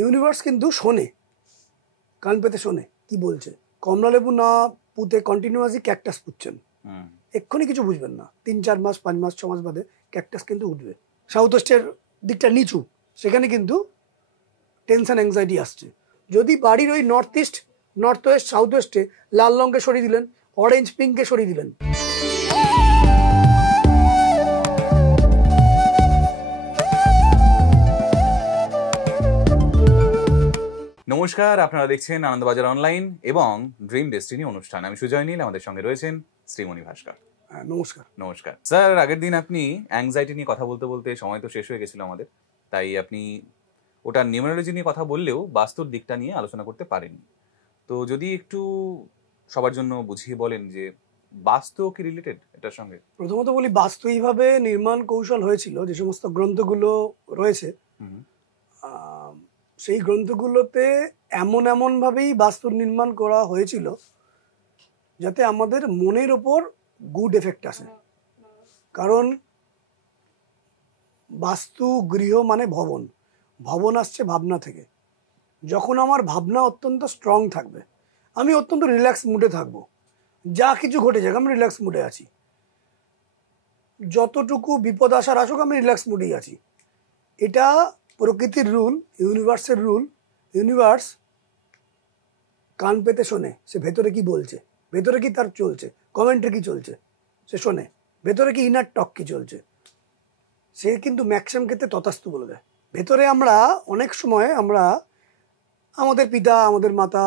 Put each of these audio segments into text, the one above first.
Universe কিন্তু শোনে, কান পেতে শোনে কি বলছে। কমলা লেবু না পুঁতে কন্টিনিউয়াসলি ক্যাকটাস পুঁতছেন, এক্ষুনি কিছু বুঝবেন না, 3-4 মাস 5 মাস 6 মাস বাদে ক্যাকটাস কিন্তু উঠবে। সাউথ ওয়েস্টের দিকটা নিচু, সেখানে কিন্তু টেনশন অ্যাংজাইটি আসছে। যদি বাড়ির ওই north east, north west, south ওয়েস্টে লাল রঙকে সরিয়ে দিলেন, অরেঞ্জ পিঙ্ককে সরিয়ে দিলেন। নমস্কার, আপনারা দেখছেন আনন্দবাজার অনলাইন এবং ড্রিম ডেস্টিনি অনুষ্ঠান। আমি সুজয় নীল, আমাদের সঙ্গে রয়েছেন শ্রীমণি ভাস্কর। নমস্কার। নমস্কার স্যার। আগের দিন আপনি অ্যাংজাইটি নিয়ে কথা বলতে বলতে সময় তো শেষ হয়ে গেছিল আমাদের, তাই আপনি ওটার নিউমেরোলজি নিয়ে কথা বললেও বাস্তুর দিকটা নিয়ে আলোচনা করতে পারেননি। তো যদি একটু সবার জন্য বুঝিয়ে বলেন যে বাস্তু কি রিলেটেড এটার সঙ্গে? প্রথমত বলি, বাস্তু এইভাবে নির্মাণ কৌশল হয়েছিল, যে সমস্ত গ্রন্থগুলো রয়েছে সেই গ্রন্থগুলোতে এমনভাবেই বাস্তুর নির্মাণ করা হয়েছিল যাতে আমাদের মনের ওপর গুড এফেক্ট আসে। কারণ বাস্তু গৃহ মানে ভবন, ভবন আসছে ভাবনা থেকে। যখন আমার ভাবনা অত্যন্ত স্ট্রং থাকবে, আমি অত্যন্ত রিল্যাক্স মুডে থাকবো, যা কিছু ঘটে যাক আমি রিল্যাক্স মুডে আছি, যতটুকু বিপদ আসার আসুক আমি রিল্যাক্স মুডেই আছি। এটা প্রকৃতির রুল, ইউনিভার্সের রুল। ইউনিভার্স কান পেতে শোনে, সে ভেতরে কি বলছে, ভেতরে কি তার চলছে, কমেন্ট্রি কি চলছে সে শোনে, ভেতরে কি ইনার টক কি চলছে সে কিন্তু ম্যাক্সিমাম ক্ষেত্রে তথাস্তু বলে দেয়। ভেতরে আমরা অনেক সময় আমরা আমাদের পিতা, আমাদের মাতা,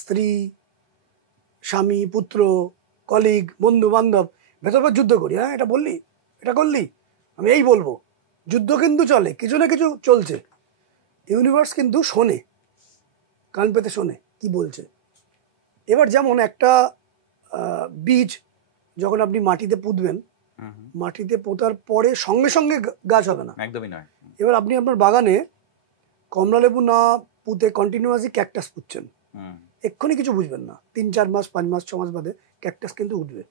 স্ত্রী, স্বামী, পুত্র, কলিগ, বন্ধু বান্ধব ভেতর যুদ্ধ করি। হ্যাঁ, এটা বললি, এটা করলি, আমি এই বলবো। যুদ্ধ কিন্তু চলে, কিছু না কিছু চলছে। ইউনিভার্স কিন্তু শোনে, কান পেতে শোনে কি বলছে। এবার যেমন একটা বীজ যখন আপনি মাটিতে পুঁতবেন, মাটিতে পোঁতার পরে সঙ্গে সঙ্গে গাছ হবে না, একদমই নয়। এবার আপনি আপনার বাগানে কমলা লেবু না পুঁতে কন্টিনিউয়াসলি ক্যাকটাস পুঁতছেন, এক্ষুনি কিছু বুঝবেন না, 3-4 মাস 5 মাস 6 মাস বাদে ক্যাকটাস কিন্তু উঠবে।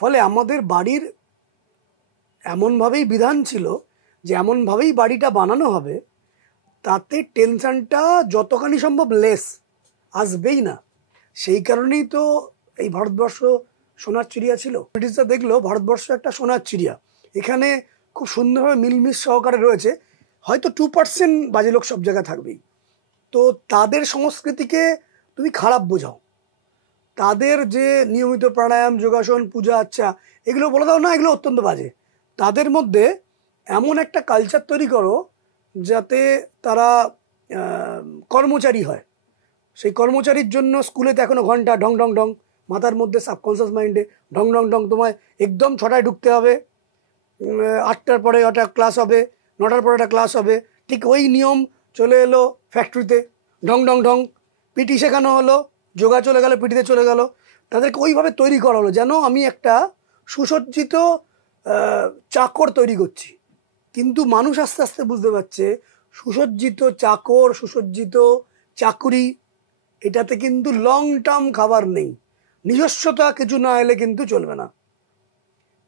ফলে আমাদের বাড়ির এমনভাবেই বিধান ছিল যে এমনভাবেই বাড়িটা বানানো হবে তাতে টেনশনটা যতখানি সম্ভব লেস আসবেই না। সেই কারণেই তো এই ভারতবর্ষ সোনার চিড়িয়া ছিল। ব্রিটিশরা দেখলো ভারতবর্ষ একটা সোনার চিড়িয়া, এখানে খুব সুন্দরভাবে মিলমিশ সহকারে রয়েছে। হয়তো 2% বাজে লোক সব জায়গায় থাকবেই, তো তাদের সংস্কৃতিকে তুমি খারাপ বোঝাও, তাদের যে নিয়মিত প্রাণায়াম, যোগাসন, পূজা, আচ্ছা এগুলো বলে দাও না, এগুলো অত্যন্ত বাজে। তাদের মধ্যে এমন একটা কালচার তৈরি করো যাতে তারা কর্মচারী হয়। সেই কর্মচারীর জন্য স্কুলেতে এখনো ঘন্টা ঢং ঢং ঢং, মাথার মধ্যে সাবকনসিয়াস মাইন্ডে ঢং ঢং ঢং, তোমায় একদম 6টায় ঢুকতে হবে, 8টার পরে একটা ক্লাস হবে, 9টার পরে একটা ক্লাস হবে। ঠিক ওই নিয়ম চলে এলো ফ্যাক্টরিতে, ঢং ঢং ঢং। পিটি শেখানো হলো, যোগা চলে গেল, পিটিতে চলে গেল। তাদেরকে ওইভাবে তৈরি করা হলো যেন আমি একটা সুসজ্জিত চাকর তৈরি করছি। কিন্তু মানুষ আস্তে আস্তে বুঝতে পারছে সুসজ্জিত চাকর, সুসজ্জিত চাকুরি, এটাতে কিন্তু লং টার্ম খাবার নেই, নিজস্বতা কিছু না এলে কিন্তু চলবে না।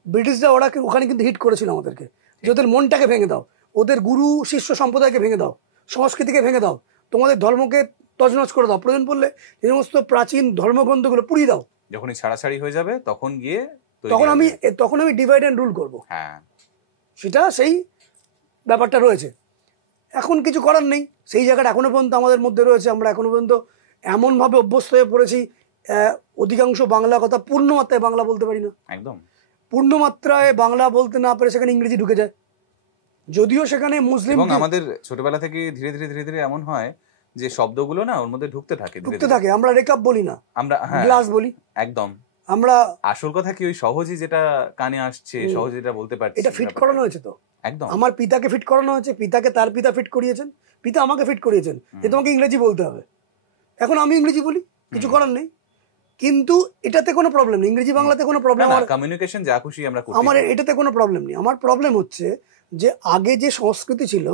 ব্রিটিশরা ওখানে কিন্তু হিট করেছিল আমাদেরকে, যে ওদের মনটাকে ভেঙে দাও, ওদের গুরু শিষ্য সম্প্রদায়কে ভেঙে দাও, সংস্কৃতিকে ভেঙে দাও, তোমাদের ধর্মকে তছনছ করে দাও, প্রয়োজন পড়লে এই সমস্ত প্রাচীন ধর্মগ্রন্থগুলো পুড়িয়ে দাও। যখনই ছাড়াছাড়ি হয়ে যাবে তখন গিয়ে তখন আমি ডিভাইড অ্যান্ড রুল করবো। হ্যাঁ, সেটা সেই ব্যাপারটা রয়েছে। এখন কিছু করার নেই, সেই জায়গাটা এখনো পর্যন্ত আমাদের মধ্যে রয়েছে। আমরা এখনো পর্যন্ত এমনভাবে অভ্যস্ত হয়ে পড়েছি, অধিকাংশ বাংলা কথা পূর্ণমাত্রায় বাংলা বলতে পারি না। একদম পূর্ণমাত্রায় বাংলা বলতে না পারে সেখানে ইংরেজি ঢুকে যায়, যদিও সেখানে মুসলিম। এবং আমাদের ছোটবেলা থেকে ধীরে ধীরে ধীরে ধীরে এমন হয় যে শব্দগুলো না ওর মধ্যে ঢুকতে থাকে। আমরা রেকআপ বলি না, আমরা গ্লাস বলি। একদম। আমরা আসল কথা কি, ওই সহজেই যেটা কানে আসছে, সহজে যেটা বলতে পারছি, এটা ফিট করানো হয়েছে। তো একদম আমার পিতাকে ফিট করানো হয়েছে, পিতাকে তার পিতা ফিট করিয়েছেন, পিতা আমাকে ফিট করিয়েছেন যে তোমাকে ইংরেজি বলতে হবে। এখন আমি ইংরেজি বলি, কিছু করার নেই। কিন্তু এটাতে কোনো প্রবলেম নেই, ইংরেজি বাংলাতে কোনো প্রবলেম, কমিউনিকেশন যা খুশি আমরা করতে, আমার এটাতে কোনো প্রবলেম নেই। আমার প্রবলেম হচ্ছে যে আগে যে সংস্কৃতি ছিল,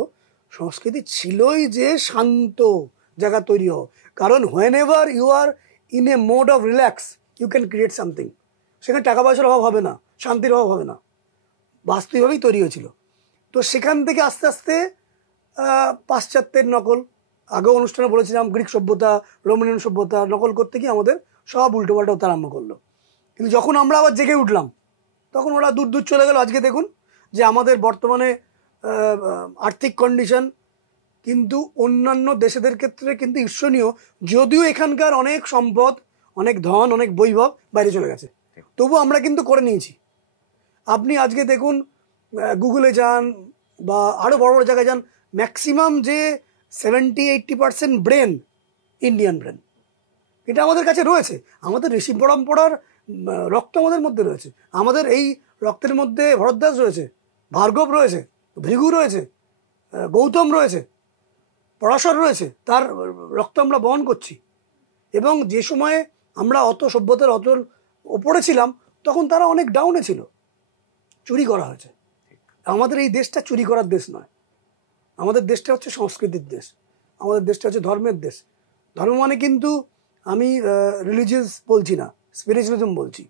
সংস্কৃতি ছিলই যে শান্ত জায়গা তৈরি হও। কারণ whenever you are in a mode of relax you can create something. সেখানে টাকা পয়সার অভাব হবে না, শান্তির অভাব হবে না, বাস্তবিকভাবেই তৈরি হয়েছিল। তো সেখান থেকে আস্তে আস্তে পাশ্চাত্যের নকল, আগেও অনুষ্ঠানে বলেছিলাম গ্রিক সভ্যতা, রোমানিয়ান সভ্যতা নকল করতে গিয়ে আমাদের সব উল্টোপাল্টা হতে আরম্ভ করলো। কিন্তু যখন আমরা আবার জেগে উঠলাম তখন ওরা দূর দূর চলে গেল। আজকে দেখুন যে আমাদের বর্তমানে আর্থিক কন্ডিশন কিন্তু অন্যান্য দেশেদের ক্ষেত্রে কিন্তু ঈর্ষণীয়, যদিও এখানকার অনেক সম্পদ, অনেক ধন, অনেক বৈভব বাইরে চলে গেছে, তবু আমরা কিন্তু করে নিয়েছি। আপনি আজকে দেখুন গুগলে যান বা আরও বড় বড় জায়গায় যান, ম্যাক্সিমাম যে 70-80% ব্রেন ইন্ডিয়ান ব্রেন, এটা আমাদের কাছে রয়েছে। আমাদের ঋষি পরম্পরার রক্ত আমাদের মধ্যে রয়েছে। আমাদের এই রক্তের মধ্যে ভরদ্বাজ রয়েছে, ভার্গব রয়েছে, ভৃগু রয়েছে, গৌতম রয়েছে, পরাশর রয়েছে, তার রক্ত আমরা বহন করছি। এবং যে সময়ে আমরা অত সভ্যতার অত ওপরে ছিলাম তখন তারা অনেক ডাউনে ছিল, চুরি করা হয়েছে। আমাদের এই দেশটা চুরি করার দেশ নয়, আমাদের দেশটা হচ্ছে সংস্কৃতির দেশ, আমাদের দেশটা হচ্ছে ধর্মের দেশ। ধর্ম মানে কিন্তু আমি রিলিজিয়াস বলছি না, স্পিরিচুয়ালিজম বলছি।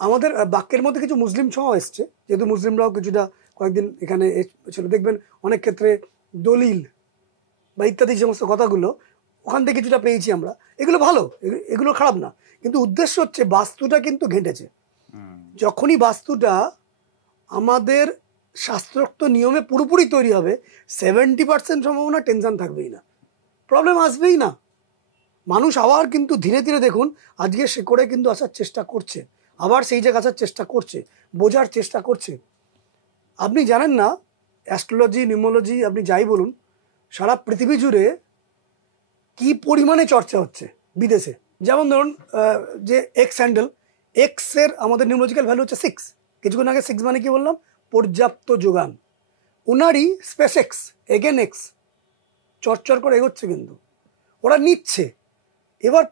আমাদের বাক্যের মধ্যে কিছু মুসলিম ছোঁয়া এসছে, যেহেতু মুসলিমরাও কিছুটা কয়েকদিন এখানে ছিল, দেখবেন অনেক ক্ষেত্রে দলিল বা ইত্যাদি সমস্ত কথাগুলো ওখান থেকে কিছুটা পেয়েছি আমরা। এগুলো ভালো, এগুলো খারাপ না, কিন্তু উদ্দেশ্য হচ্ছে বাস্তুটা কিন্তু ঘেঁটেছে। যখনই বাস্তুটা আমাদের শাস্ত্রোক্ত নিয়মে পুরোপুরি তৈরি হবে, 70% সম্ভাবনা টেনশন থাকবেই না, প্রবলেম আসবেই না। মানুষ আবার কিন্তু ধীরে ধীরে দেখুন আজকে শেকড়ে কিন্তু আসার চেষ্টা করছে, আবার সেই জায়গায় আসার চেষ্টা করছে, বোঝার চেষ্টা করছে। আপনি জানেন না, অ্যাস্ট্রোলজি, নিউমোলজি আপনি যাই বলুন, সারা পৃথিবী জুড়ে কি পরিমাণে চর্চা হচ্ছে বিদেশে। যেমন ধরুন যে এক্স হ্যান্ডেল, এক্সের আমাদের নিউমোলজিক্যাল ভ্যালু হচ্ছে 6। কিছুক্ষণ আগে 6 মানে কি বললাম? পর্যাপ্ত যোগান। ওনারই স্পেস এক্স, এগেন এক্স, চরচর করে এগোচ্ছে, কিন্তু ওরা নিচ্ছে। এবার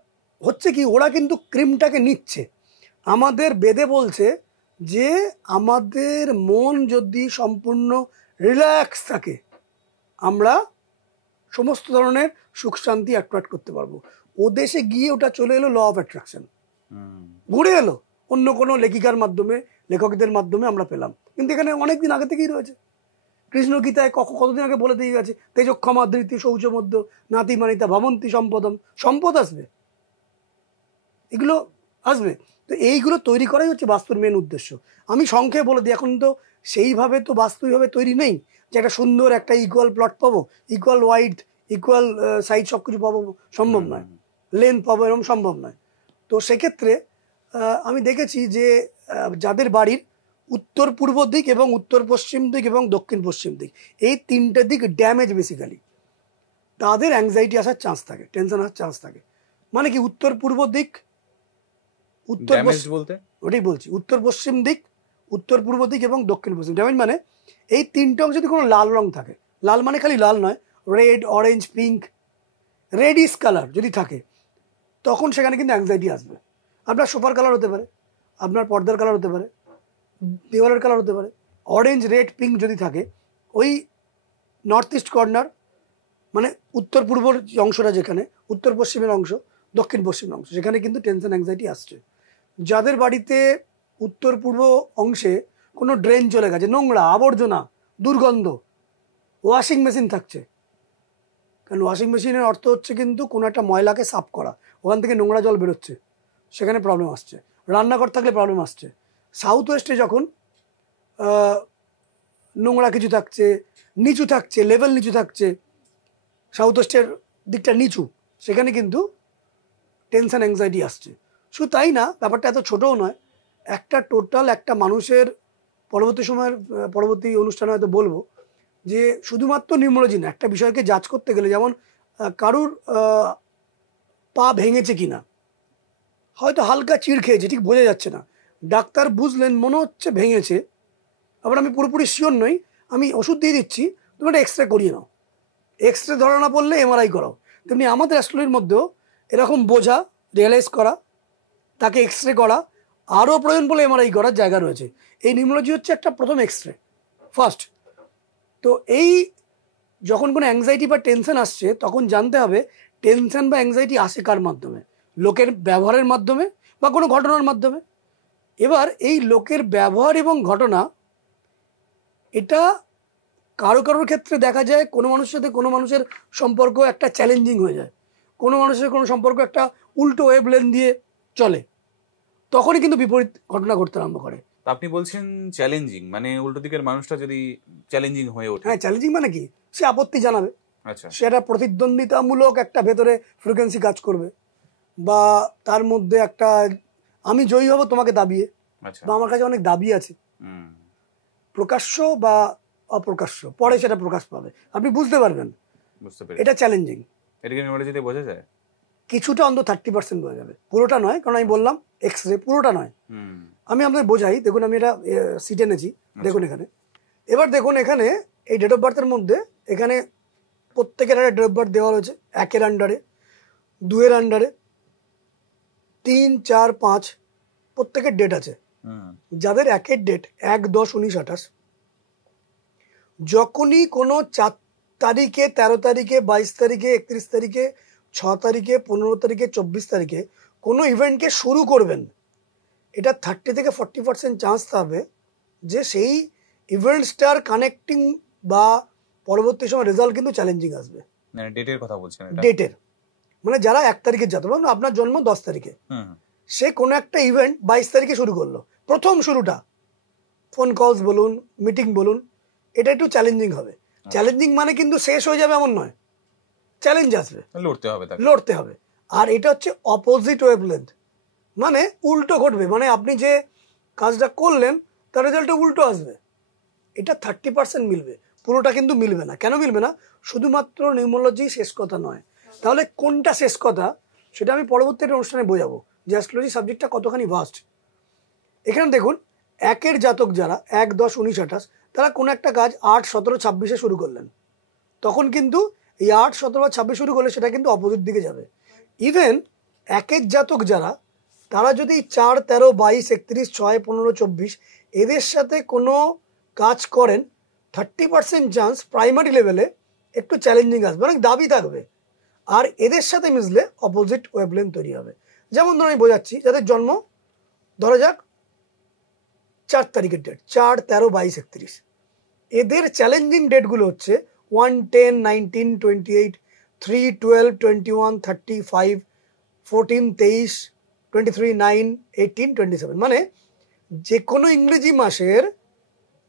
হচ্ছে কি, ওরা কিন্তু ক্রিমটাকে নিচ্ছে। আমাদের বেদে বলছে যে আমাদের মন যদি সম্পূর্ণ রিল্যাক্স থাকে, আমরা সমস্ত ধরনের সুখ শান্তি অ্যাট্রাক্ট করতে পারবো। ও দেশে গিয়ে ওটা চলে এলো ল অফ অ্যাট্রাকশন, ঘুরে এলো অন্য কোনো লেখিকার মাধ্যমে, লেখকদের মাধ্যমে আমরা পেলাম। কিন্তু এখানে অনেক দিন আগে থেকেই রয়েছে। কৃষ্ণ গীতায় কতদিন আগে বলে দিয়ে গেছে, তেজক্ষমা ধৃতি শৌচ মধ্য নাতি মানিতা ভবন্তি সম্পদম। সম্পদ আসবে, এগুলো আসবে। তো এইগুলো তৈরি করাই হচ্ছে বাস্তুর মেন উদ্দেশ্য। আমি সংক্ষেপে বলে দিই, এখন তো সেইভাবে তো বাস্তু এইভাবে তৈরি নেই যে একটা সুন্দর একটা ইকুয়াল প্লট পাবো, ইকুয়াল ওয়াইড, ইকুয়াল সাইজ সব কিছু পাবো, সম্ভব নয়। লেন্থ পাবো এরকম সম্ভব নয়। তো সেক্ষেত্রে আমি দেখেছি যে যাদের বাড়ির উত্তর পূর্ব দিক এবং উত্তর পশ্চিম দিক এবং দক্ষিণ পশ্চিম দিক, এই তিনটে দিক ড্যামেজ বেসিক্যালি, তাদের অ্যাংজাইটি আসার চান্স থাকে, টেনশন আসার চান্স থাকে। মানে কি, উত্তর পূর্ব দিক, উত্তর বলতে ওটাই বলছি, উত্তর পশ্চিম দিক, উত্তর পূর্ব দিক এবং দক্ষিণ পশ্চিম। ড্যামেজ মানে এই তিনটে অংশ যদি কোনো লাল রং থাকে, লাল মানে খালি লাল নয়, red, orange, pink, radish colour যদি থাকে, তখন সেখানে কিন্তু অ্যাংজাইটি আসবে। আপনার সোফার কালার হতে পারে, আপনার পর্দার কালার হতে পারে, দেওয়ালের কালার হতে পারে। অরেঞ্জ, রেড, পিঙ্ক যদি থাকে, ওই নর্থ ইস্ট কর্নার মানে উত্তর পূর্বর অংশটা, যেখানে উত্তর পশ্চিমের অংশ, দক্ষিণ পশ্চিমের অংশ, সেখানে কিন্তু টেনশন অ্যাংজাইটি আসছে। যাদের বাড়িতে উত্তর পূর্ব অংশে কোনো ড্রেন চলে গেছে, নোংরা, আবর্জনা, দুর্গন্ধ, ওয়াশিং মেশিন থাকছে, কারণ ওয়াশিং মেশিনের অর্থ হচ্ছে কিন্তু কোনো একটা ময়লাকে সাফ করা, ওখান থেকে নোংরা জল বেরোচ্ছে, সেখানে প্রবলেম আসছে। রান্নাঘর থাকলে প্রবলেম আসছে। সাউথ ওয়েস্টে যখন নোংরা কিছু থাকছে, নিচু থাকছে, লেভেল নিচু থাকছে, সাউথ ওয়েস্টের দিকটা নিচু, সেখানে কিন্তু টেনশন অ্যাংজাইটি আসছে। শুধু তাই না, ব্যাপারটা এত ছোটও নয়। একটা টোটাল একটা মানুষের, পরবর্তী সময়ের পরবর্তী অনুষ্ঠানে হয়তো বলবো যে শুধুমাত্র নিউমোলজি না, একটা বিষয়কে জাজ করতে গেলে, যেমন কারুর পা ভেঙেছে কিনা, হয়তো হালকা চিড় খেয়েছে, ঠিক বোঝা যাচ্ছে না, ডাক্তার বুঝলেন মনে হচ্ছে ভেঙেছে, আবার আমি পুরোপুরি শিওর নই, আমি ওষুধ দিয়ে দিচ্ছি, তুমি একটা এক্স রে করিয়ে নাও। এক্স রে ধরা না পড়লে এমআরআই করাও। তেমনি আমাদের অ্যাস্ট্রোলজির মধ্যেও এরকম বোঝা, রিয়েলাইজ করা, তাকে এক্স রে করা, আরও প্রয়োজন বলে এমআরআই করার জায়গা রয়েছে। এই নিউমোলজি হচ্ছে একটা প্রথম এক্স রে, ফার্স্ট। তো এই যখন কোনো অ্যাংজাইটি বা টেনশন আসছে, তখন জানতে হবে টেনশন বা অ্যাংজাইটি আসে কার মাধ্যমে, লোকের ব্যবহারের মাধ্যমে বা কোনো ঘটনার মাধ্যমে। এবার এই লোকের ব্যবহার এবং ঘটনা, এটা কারো কারোর ক্ষেত্রে দেখা যায় কোনো মানুষের সাথে কোনো মানুষের সম্পর্ক একটা চ্যালেঞ্জিং হয়ে যায়, কোনো মানুষের কোনো সম্পর্ক একটা উল্টো ওয়েভ লেন দিয়ে চলে, তখনই কিন্তু বিপরীত ঘটনা ঘটতে আরম্ভ করে। আপনি বলছেন চ্যালেঞ্জিং, মানে উল্টো দিকের মানুষটা যদি চ্যালেঞ্জিং হয়ে ওঠে। হ্যাঁ, চ্যালেঞ্জিং মানে কি, সে আপত্তি জানাবে, আচ্ছা, সেটা প্রতিদ্বন্দ্বিতামূলক একটা ভেতরে ফ্রিকোয়েন্সি কাজ করবে, বা তার মধ্যে একটা আমি জয়ী হব তোমাকে দাবিয়ে, আচ্ছা, বা আমার কাছে অনেক দাবি আছে, হুম, প্রকাশ্য বা অপ্রকাশ্য, পরে সেটা প্রকাশ পাবে, আপনি বুঝতে পারবেন, বুঝতে পেরেছি। এটা চ্যালেঞ্জিং। এটাকে নিউমারোলজিতে বোঝা যায়? কিছুটা অন্তত 30% বোঝা যাবে, পুরোটা নয়, কারণ আমি বললাম এক্স রে, পুরোটা নয়। হুম, আমি আপনাদের বোঝাই, দেখুন আমি এটা সিট এনেছি, দেখুন এখানে, এবার দেখুন এখানে এই ডেট অফ বার্থের মধ্যে এখানে প্রত্যেকের একটা ডেট অফ বার্থ দেওয়া রয়েছে, 1-এর আন্ডারে, 2-এর আন্ডারে, 3, 4, 5 প্রত্যেকের ডেট আছে। হুম, যাদের 1-এর ডেট 1, 10, 19, 28, যখনই কোনো 4 তারিখে, 13 তারিখে, 22 তারিখে, 31 তারিখে, 6 তারিখে, 15 তারিখে, 24 তারিখে কোনো ইভেন্টকে শুরু করবেন, এটা 30 থেকে 40% চান্স থাকবে যে সেই ইভেন্টসটার কানেক্টিং বা পরবর্তী সময় রেজাল্ট কিন্তু চ্যালেঞ্জিং আসবে। মানে ডেটের কথা বলছেন এটা? ডেটের মানে যারা 1 তারিখের জাতক, আপনার জন্ম 10 তারিখে, হুম, সে কোনো একটা ইভেন্ট 22 তারিখে শুরু করলো, প্রথম শুরুটা ফোন কলস বলুন, মিটিং বলুন, এটা একটু চ্যালেঞ্জিং হবে। চ্যালেঞ্জিং মানে কিন্তু শেষ হয়ে যাবে এমন নয়, চ্যালেঞ্জ আসবে, লড়তে হবে তাকে। লড়তে হবে। আর এটা হচ্ছে অপোজিট ওয়েভলেন্থ, মানে উল্টো ঘটবে, মানে আপনি যে কাজটা করলেন তার রেজাল্টটা উল্টো আসবে। এটা 30% মিলবে, পুরোটা কিন্তু মিলবে না। কেন মিলবে না? শুধুমাত্র নিউমোলজি শেষ কথা নয়, তাহলে কোনটা শেষ কথা সেটা আমি পরবর্তী একটা অনুষ্ঠানে বোঝাবো যে অ্যাস্ট্রোলজি সাবজেক্টটা কতখানি ভাস্ট। এখানে দেখুন 1-এর জাতক যারা 1, 10, 19, 28, তারা কোনো একটা কাজ 8, 17, 26-এ শুরু করলেন, তখন কিন্তু এই 8, 17 বা 26 শুরু করলে সেটা কিন্তু অপোজিট দিকে যাবে। ইভেন 1-এর জাতক যারা, তারা যদি 4, 13, 22, 31, 6, 15, 24 এদের সাথে কোনো কাজ করেন, 30% চান্স প্রাইমারি লেভেলে একটু চ্যালেঞ্জিং আসবে, অনেক দাবি থাকবে, আর এদের সাথে মিশলে অপোজিট ওয়েভলেন্থ তৈরি হবে। যেমন ধরুন আমি বোঝাচ্ছি, যাদের জন্ম ধরা যাক 4 তারিখের ডেট, 4, 13, 22, 31, এদের চ্যালেঞ্জিং ডেটগুলো হচ্ছে 1, 10, 19, 28, 3, 12, 21, 35, 14, 23, 23, 9, 18, 27, মানে যে কোনো ইংরেজি মাসের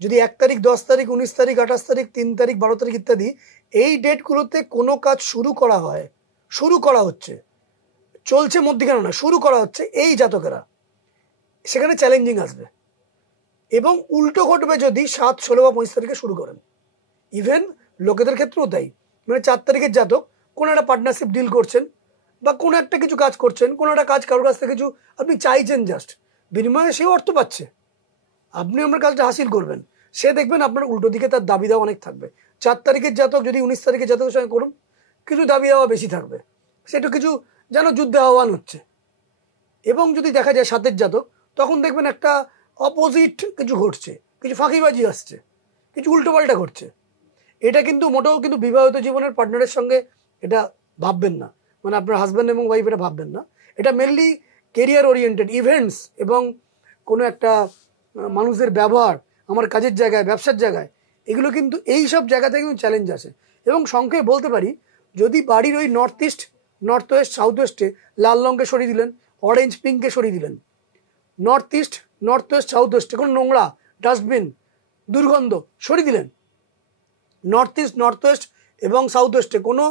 যদি 1 তারিখ, 10 তারিখ, 19 তারিখ, 28 তারিখ, 3 তারিখ, 12 তারিখ ইত্যাদি এই ডেটগুলোতে কোনো কাজ শুরু করা হয়, শুরু করা হচ্ছে, চলছে মধ্যিখানে না, শুরু করা হচ্ছে, এই জাতকেরা সেখানে চ্যালেঞ্জিং আসবে। এবং উল্টো ঘটবে যদি 7, 16 বা 25 তারিখে শুরু করেন। ইভেন লোকেদের ক্ষেত্রেও তাই, মানে 4 তারিখের জাতক কোনো একটা পার্টনারশিপ ডিল করছেন বা কোনো একটা কিছু কাজ করছেন, কোনো একটা কাজ কারোর কাছ থেকে কিছু আপনি চাইছেন, জাস্ট বিনিময়ে সেও অর্থ পাচ্ছে, আপনি আমার কাজটা হাসিল করবেন, সে দেখবেন আপনার উল্টো দিকে তার দাবি দেওয়া অনেক থাকবে। 4 তারিখের জাতক যদি 19 তারিখের জাতকের সঙ্গে করুন, কিছু দাবি দেওয়া বেশি থাকবে, সেটা কিছু যেন যুদ্ধে আহ্বান হচ্ছে। এবং যদি দেখা যায় 7-এর জাতক, তখন দেখবেন একটা অপোজিট কিছু ঘটছে, কিছু ফাঁকিবাজি আসছে, কিছু উল্টোপাল্টা ঘটছে। এটা কিন্তু মোটেও কিন্তু বিবাহিত জীবনের পার্টনারের সঙ্গে এটা ভাববেন না, মানে আপনার হাজব্যান্ড এবং ওয়াইফ এটা ভাববেন না। এটা মেনলি কেরিয়ার ওরিয়েন্টেড ইভেন্টস এবং কোনো একটা মানুষের ব্যবহার, আমার কাজের জায়গায়, ব্যবসার জায়গায়, এগুলো কিন্তু এই সব জায়গা থেকে কিন্তু চ্যালেঞ্জ আসে। এবং সংক্ষেপে বলতে পারি, যদি বাড়ির ওই north east, north west, south ওয়েস্টে লাল রঙকে সরিয়ে দিলেন, অরেঞ্জ পিঙ্ককে সরিয়ে দিলেন, north east, north west, south ওয়েস্টে কোনো নোংরা, ডাস্টবিন, দুর্গন্ধ সরিয়ে দিলেন, নর্থ ইস্ট, নর্থ ওয়েস্ট এবং সাউথ ওয়েস্টে কোনো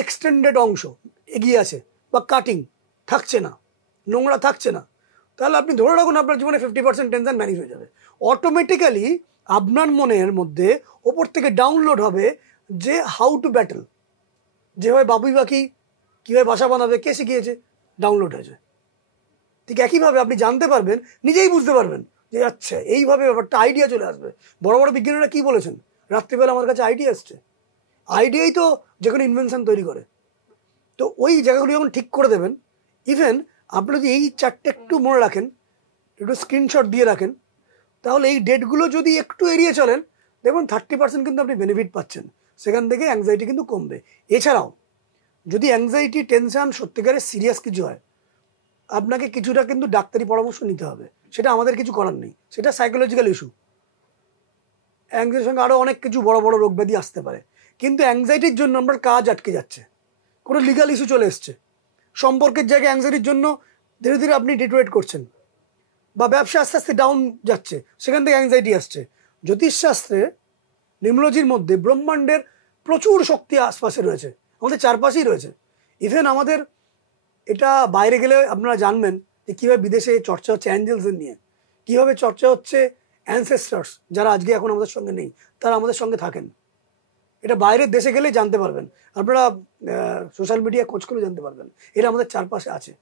এক্সটেন্ডেড অংশ এগিয়ে আছে বা কাটিং থাকছে না, নোংরা থাকছে না, তাহলে আপনি ধরে রাখুন আপনার জীবনে 50% টেনশন ম্যানেজ হয়ে যাবে। অটোমেটিক্যালি আপনার মনের মধ্যে ওপর থেকে ডাউনলোড হবে যে হাউ টু ব্যাটেল, যেভাবে বাবুই পাখি কীভাবে বাসা বানাবে কে শিখিয়েছে, ডাউনলোড হয়েছে। ঠিক একইভাবে আপনি জানতে পারবেন, নিজেই বুঝতে পারবেন যে আচ্ছা এইভাবে ব্যাপারটা, আইডিয়া চলে আসবে। বড় বড় বিজ্ঞানীরা কী বলেছেন, রাত্রিবেলা আমার কাছে আইডিয়া আসছে, আইডিয়াই তো যে কোনো ইনভেনশন তৈরি করে। তো ওই জায়গাগুলো যখন ঠিক করে দেবেন, ইভেন আপনি যদি এই 4টে একটু মনে রাখেন, একটু স্ক্রিনশট দিয়ে রাখেন, তাহলে এই ডেটগুলো যদি একটু এড়িয়ে চলেন, দেখুন 30% কিন্তু আপনি বেনিফিট পাচ্ছেন, সেখান থেকে অ্যাংজাইটি কিন্তু কমবে। এছাড়াও যদি অ্যাংজাইটি, টেনশন সত্যিকারের সিরিয়াস কিছু হয়, আপনাকে কিছুটা কিন্তু ডাক্তারি পরামর্শ নিতে হবে, সেটা আমাদের কিছু করার নেই, সেটা সাইকোলজিক্যাল ইস্যু। অ্যাংজাইটির সঙ্গে আরও অনেক কিছু বড় বড় রোগ ব্যাধি আসতে পারে। কিন্তু অ্যাংজাইটির জন্য আপনার কাজ আটকে যাচ্ছে, কোনো লিগাল ইস্যু চলে এসছে, সম্পর্কের জায়গায় অ্যাংজাইটির জন্য ধীরে ধীরে আপনি ডিটোরেট করছেন, বা ব্যবসা আস্তে আস্তে ডাউন যাচ্ছে, সেখান থেকে অ্যাংজাইটি আসছে। জ্যোতিষশাস্ত্রে নিউমোলজির মধ্যে ব্রহ্মাণ্ডের প্রচুর শক্তি আশপাশে রয়েছে, আমাদের চারপাশেই রয়েছে। ইভেন আমাদের এটা বাইরে গেলে আপনারা জানবেন যে কীভাবে বিদেশে চর্চা হচ্ছে অ্যাঞ্জেলসের নিয়ে, কীভাবে চর্চা হচ্ছে অ্যানসেস্টার্স যারা আজকে এখন আমাদের সঙ্গে নেই, তারা আমাদের সঙ্গে থাকেন। এটা বাইরের দেশে গেলেই জানতে পারবেন, আপনারা সোশ্যাল মিডিয়া খোঁজ করে জানতে পারবেন, এরা আমাদের চারপাশে আছে।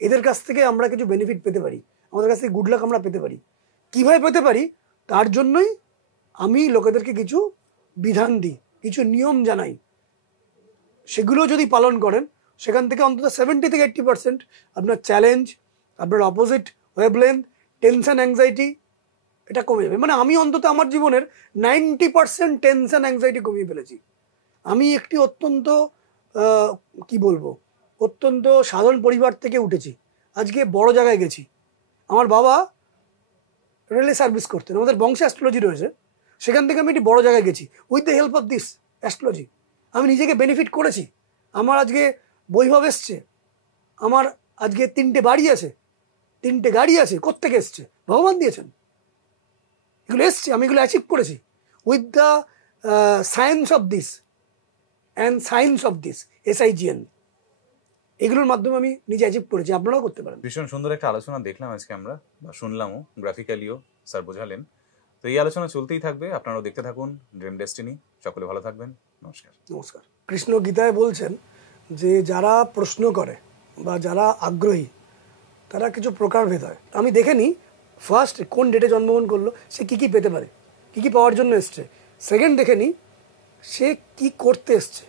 এদের কাছ থেকে আমরা কিছু বেনিফিট পেতে পারি, আমাদের কাছ থেকে গুড লাক আমরা পেতে পারি। কীভাবে পেতে পারি তার জন্যই আমি লোকেদেরকে কিছু বিধান দিই, কিছু নিয়ম জানাই। সেগুলো যদি পালন করেন সেখান থেকে অন্তত 70 থেকে 80% আপনার চ্যালেঞ্জ, আপনার অপোজিট ওয়েভলেন্থ, টেনশন, অ্যাংজাইটি এটা কমে যাবে। মানে আমি অন্তত আমার জীবনের 90% টেনশন অ্যাংজাইটি কমিয়ে ফেলেছি। আমি একটি অত্যন্ত কি বলবো, অত্যন্ত সাধারণ পরিবার থেকে উঠেছি, আজকে বড় জায়গায় গেছি। আমার বাবা রেলে সার্ভিস করতেন, আমাদের বংশে অ্যাস্ট্রোলজি রয়েছে, সেখান থেকে আমি একটি বড় জায়গায় গেছি with the help of this astrology. আমি নিজেকে বেনিফিট করেছি, আমার আজকে বৈভব এসছে, আমার আজকে 3টে বাড়ি আছে, 3টে গাড়ি আছে, কোত্থেকে এসছে? ভগবান দিয়েছেন, এগুলো এসছে, আমি এগুলো অ্যাচিভ করেছি with the science of this and science of this, SIGN, এগুলোর মাধ্যমে আমি নিজে অ্যাচিভ করেছি, আপনারাও করতে পারেন। ভীষণ সুন্দর একটা আলোচনা দেখলাম আজকে আমরা, বা শুনলামও, গ্রাফিক্যালিও স্যার বোঝালেন। তো এই আলোচনা চলতেই থাকবে, আপনারাও দেখতে থাকুন ড্রিম ডেস্টিনি। সকলে ভালো থাকবেন, নমস্কার। নমস্কার। কৃষ্ণ গীতায় বলছেন যে যারা প্রশ্ন করে বা যারা আগ্রহী তারা কিছু প্রকারভেদ হয়। আমি দেখে নিই ফার্স্ট কোন ডেটে জন্মগ্রহণ করলো, সে কী কী পেতে পারে, কী কী পাওয়ার জন্য এসছে। সেকেন্ড দেখে নিই সে কী করতে এসছে।